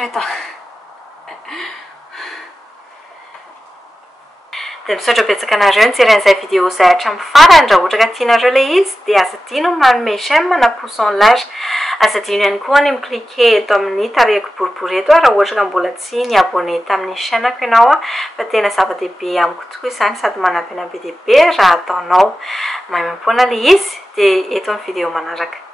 Ireto. Dia misaotra betsaka anareo nijeren'izay vidéo izay hatramin'ny farany. Raha ohatra ka tianareo ilay izy dia aza tiano manome j'aime na pouce en l'air. Aza diano ihany koa ny mi-cliquer eto amin'ny tarehiko boribory eto raha ohatra ka mbola tsy ni-abonné tamin'ny chaîne-ako ianao fa tena zava-dehibe amiko tokoa izany sady manampy be dia be raha ataonao. Mahay mampoana ilay izy dia eto ny vidéo manaraka.